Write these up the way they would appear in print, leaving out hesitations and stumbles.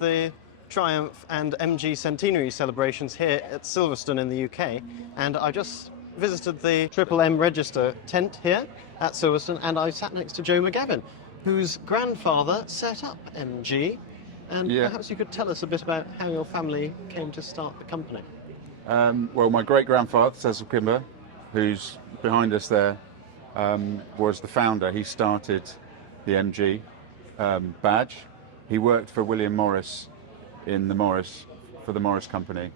the Triumph and MG Centenary celebrations here at Silverstone in the UK, and I just visited the Triple M Register tent here at Silverstone, and I sat next to Joe McGavin, whose grandfather set up MG, and perhaps you could tell us a bit about how your family came to start the company. Well, my great-grandfather, Cecil Kimber, who's behind us there, was the founder. He started the MG badge. He worked for William Morris for the Morris Company,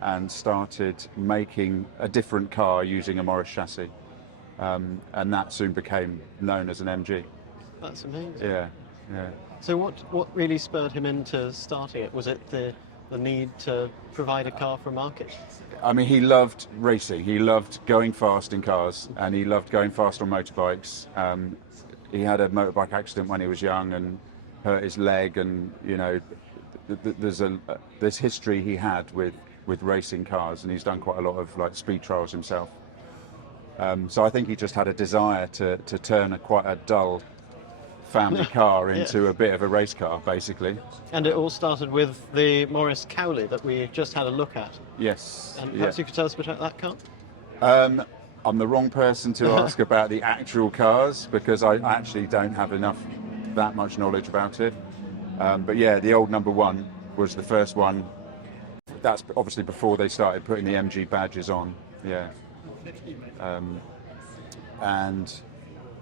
and started making a different car using a Morris chassis, and that soon became known as an MG. That's amazing. Yeah. So what really spurred him into starting it? Was it the need to provide a car for a market? I mean, he loved racing. He loved going fast in cars, and he loved going fast on motorbikes. He had a motorbike accident when he was young and hurt his leg, and there's history he had with racing cars, and he's done quite a lot of speed trials himself. So I think he just had a desire to turn quite a dull family car into a bit of a race car, basically. And it all started with the Morris Cowley that we just had a look at. Yes. And perhaps you could tell us a bit about that car? I'm the wrong person to ask about the actual cars, because I actually don't have that much knowledge about it. But yeah, the old number one was the first one. That's obviously before they started putting the MG badges on. Yeah. And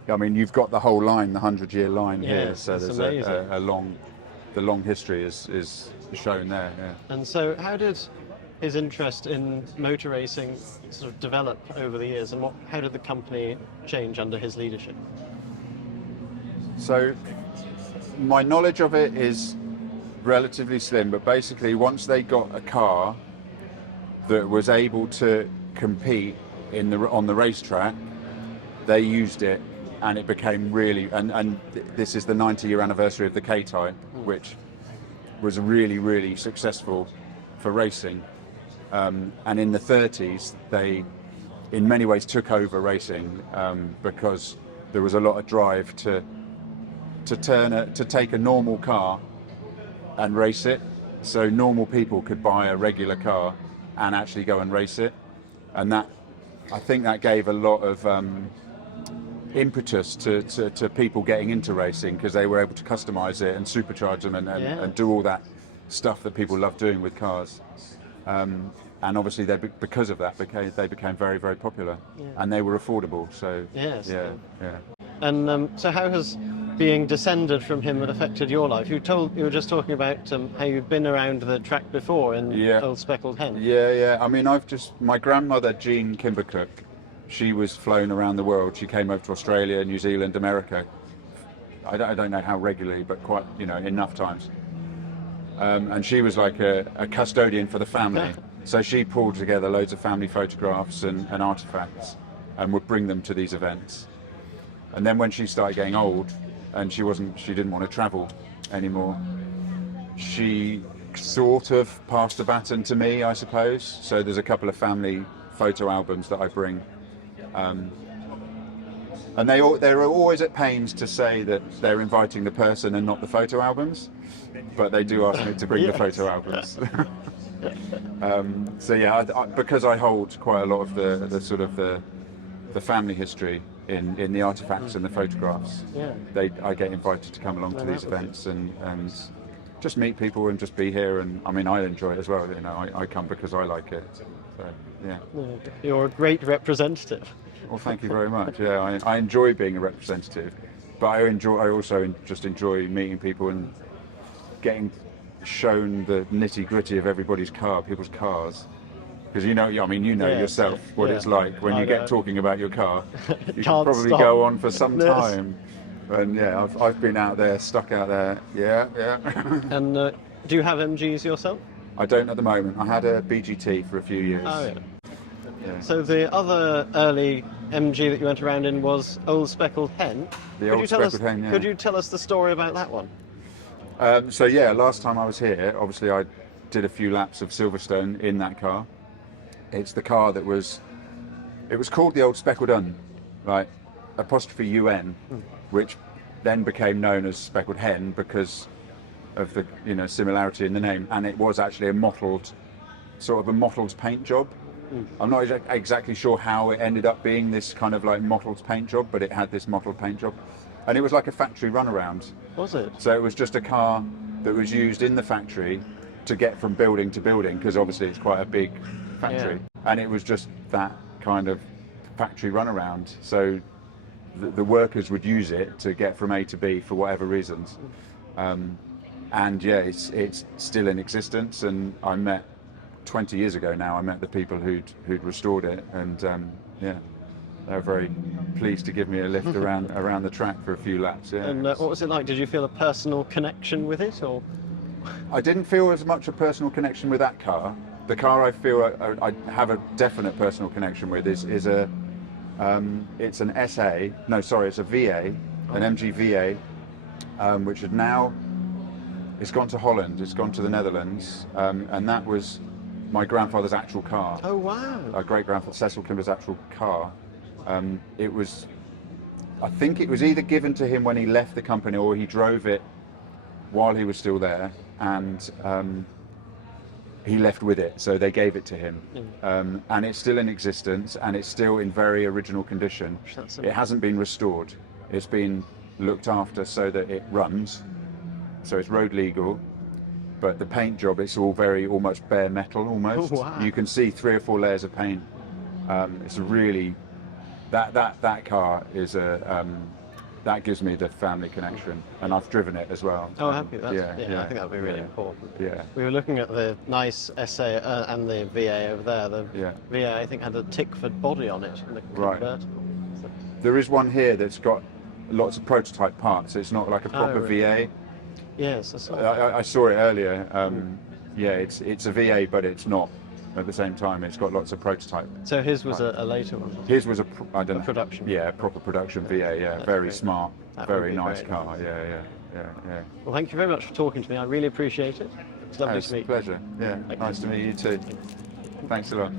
I mean, you've got the whole line, the 100-year line here. So there's the long history is shown there. Yeah. And so, how did his interest in motor racing sort of develop over the years, and how did the company change under his leadership? So, my knowledge of it is relatively slim, but basically once they got a car that was able to compete on the racetrack, they used it, and it became really, and this is the 90-year anniversary of the K-Type, which was really, really successful for racing. And in the 30s, they in many ways took over racing, because there was a lot of drive to take a normal car and race it, so normal people could buy a regular car and actually go and race it. And that, I think that gave a lot of impetus to people getting into racing, because they were able to customize it and supercharge them and do all that stuff that people love doing with cars. And obviously, because of that, they became very, very popular, and they were affordable. So yes, yeah. And so, how has being descended from him affected your life? You were just talking about how you've been around the track before in Old Speckled Hen. Yeah. I mean, my grandmother Jean Kimbercook, she was flown around the world. She came over to Australia, New Zealand, America. I don't know how regularly, but quite enough times. And she was like a custodian for the family. So she pulled together loads of family photographs and artifacts, and would bring them to these events. And then when she started getting old, and she didn't want to travel anymore, she sort of passed the baton to me, I suppose. So there's a couple of family photo albums that I bring, and they're always at pains to say that they're inviting the person and not the photo albums, but they do ask me to bring the photo albums. So yeah, because I hold quite a lot of the sort of the family history in the artifacts and the photographs. I get invited to come along to these events and just meet people and just be here. And I mean, I enjoy it as well. I come because I like it. So yeah. You're a great representative. Well, thank you very much. Yeah, I enjoy being a representative, but I also just enjoy meeting people and getting shown the nitty-gritty of people's cars. Because yourself what it's like when you get talking about your car. You can probably go on for some time. And yeah, I've been out there, stuck out there. Yeah. And do you have MGs yourself? I don't at the moment. I had a BGT for a few years. Oh yeah. So the other early MG that you went around in was Old Speckled Hen. Old Speckled Hen, yeah. Could you tell us the story about that one? So yeah, last time I was here, obviously I did a few laps of Silverstone in that car. It's the car it was called the Old Speckled Un, right? Apostrophe UN, which then became known as Speckled Hen because of the similarity in the name, and it was actually a mottled paint job. I'm not exactly sure how it ended up being this kind of like mottled paint job, but it had this mottled paint job, and it was like a factory runaround. Was it? So it was just a car that was used in the factory to get from building to building, because obviously it's quite a big factory, and it was just that kind of factory runaround. So the workers would use it to get from A to B for whatever reasons. And yeah, it's still in existence. And I met 20 years ago now. I met the people who'd restored it, and yeah, they were very pleased to give me a lift around the track for a few laps. Yeah. And what was it like? Did you feel a personal connection with it, or? I didn't feel as much a personal connection with that car. The car I feel I have a definite personal connection with is a it's an SA. No, sorry, it's a VA, an MG VA, which is now. It's gone to Holland, it's gone to the Netherlands, and that was my grandfather's actual car. Oh, wow. Great-grandfather Cecil Kimber's actual car. It was, I think it was either given to him when he left the company, or he drove it while he was still there, and he left with it, so they gave it to him. And it's still in existence, and it's still in very original condition. It hasn't been restored. It's been looked after so that it runs. So it's road legal, but the paint job, it's all very almost bare metal almost. Oh, wow. You can see 3 or 4 layers of paint. It's really, that car is that gives me the family connection, and I've driven it as well. Oh, have you? Yeah, I think that would be really important. Yeah. We were looking at the nice SA and the VA over there. The VA, I think, had a Tickford body on it in the convertible. So. There is one here that's got lots of prototype parts. It's not like a proper VA. Yes, I saw it earlier. Yeah, it's a VA, but it's not. At the same time, it's got lots of prototype. So his was a later one. His was a production. Yeah, proper production VA. Yeah, very great. Smart, very nice car. Nice. Yeah. Well, thank you very much for talking to me. I really appreciate it. It's lovely to meet you. Pleasure. Yeah, nice to meet you too. Thanks a lot.